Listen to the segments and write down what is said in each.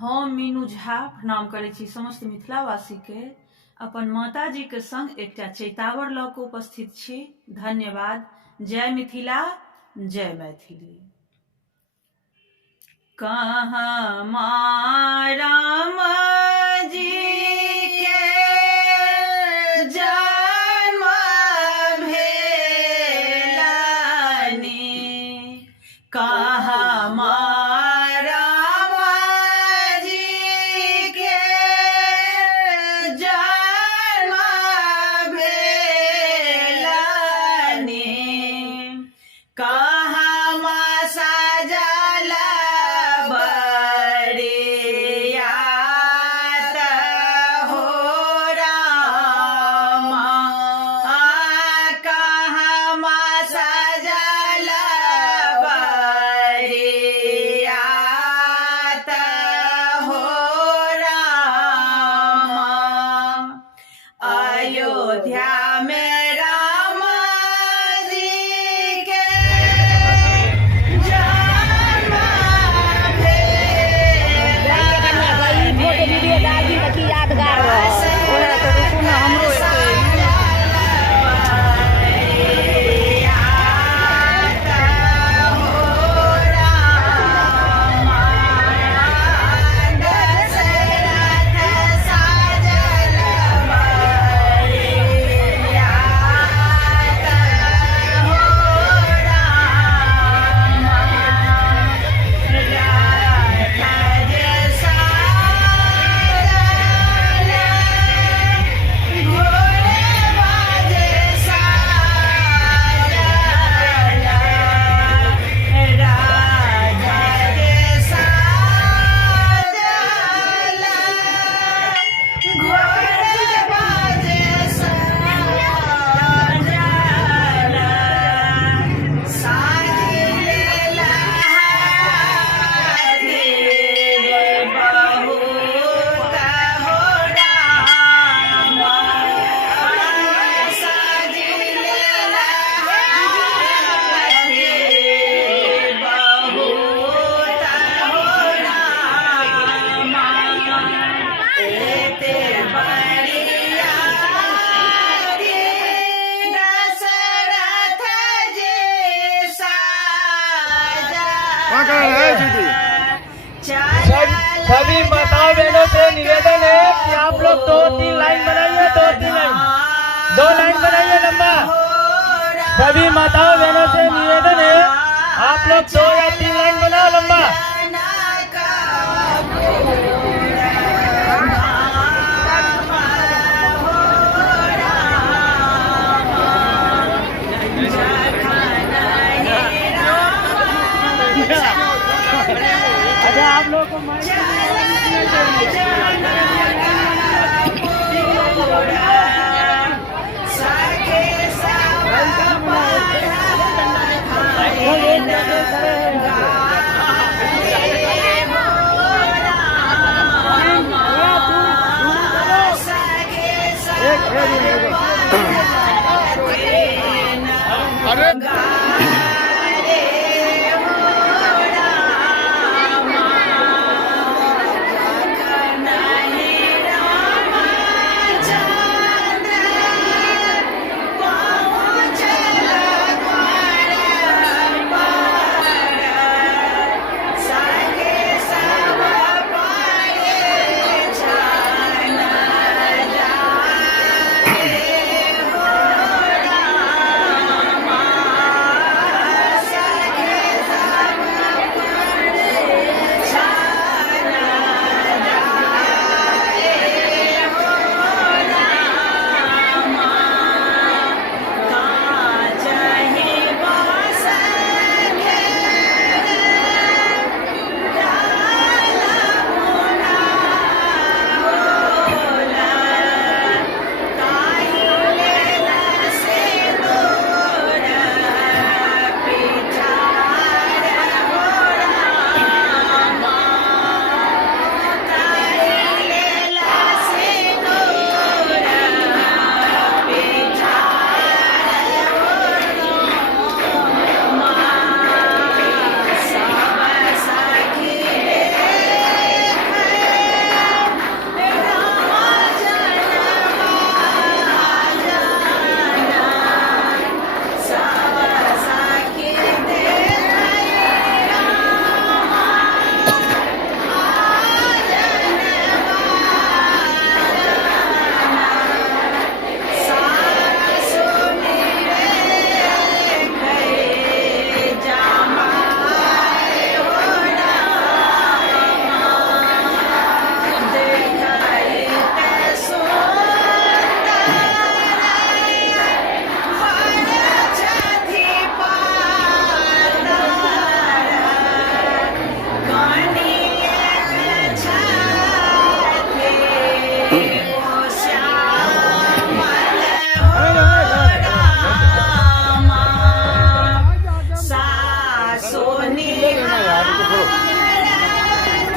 हम मीनू झा प्रणाम करै छी समस्त मिथिलावासी के। अपन माताजी के संग एकटा चैतावर लऽ कऽ उपस्थित छी। धन्यवाद। जय मिथिला, जय मैथिली। कहाँ राम जी के जन्म भेलनि, कहाँ अयोध्या में राम जी के जन्म भेलनि, यादगार सभी माताओं बहनों से निवेदन है कि आप लोग 2-3 लाइन बनाइए, 2-3 लाइन, 2 लाइन बनाइए लंबा। सभी माताओं बहनों से निवेदन है आप लोग 2 या 3 लाइन बनाओ लंबा। अच्छा आप लोग को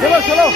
चलो चलो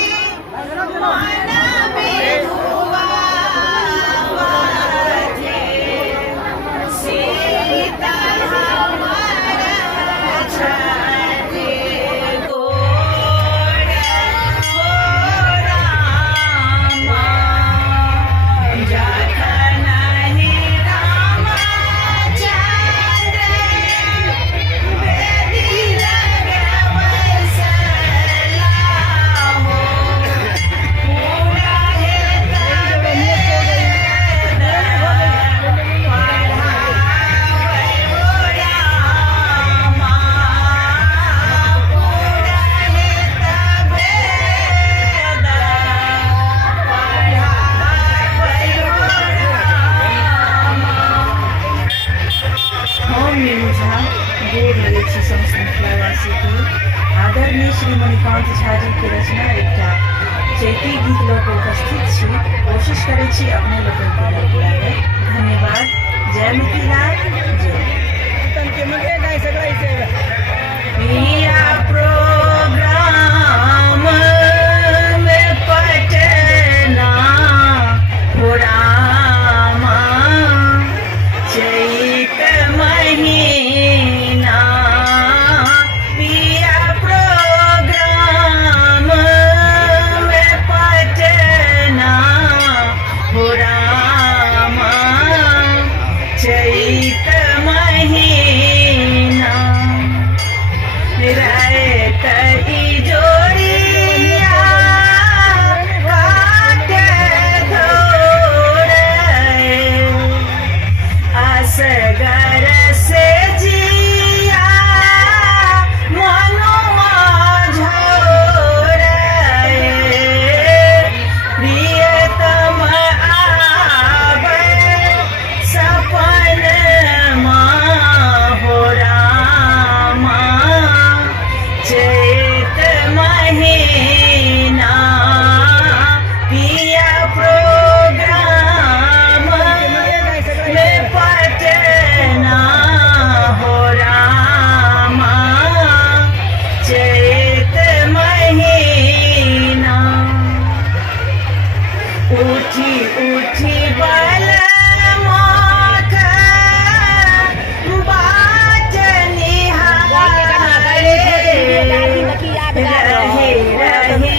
आदरणीय श्री मणिकांत झा जी के रचना एकटा चैती गीत लऽ कऽ उपस्थित छी। कोशिश करै छी अपने लोकनि के लऽ बुलाबै। धन्यवाद। जय मिथिला जय। पिया प्रोग्राम में पटना हो रामा चैत महीना पिया प्रोग्राम में पटना हो रामा चैत महीना रात जोड़िया काट धोरे असगर से जिया मनुआ झोरे प्रियतम आवे सपन हो रामा चैत महीना पिया प्रोग्राम में पटना हो रामा चैत महीना उठी उठी बल मोख बाट निहारे रहे रहे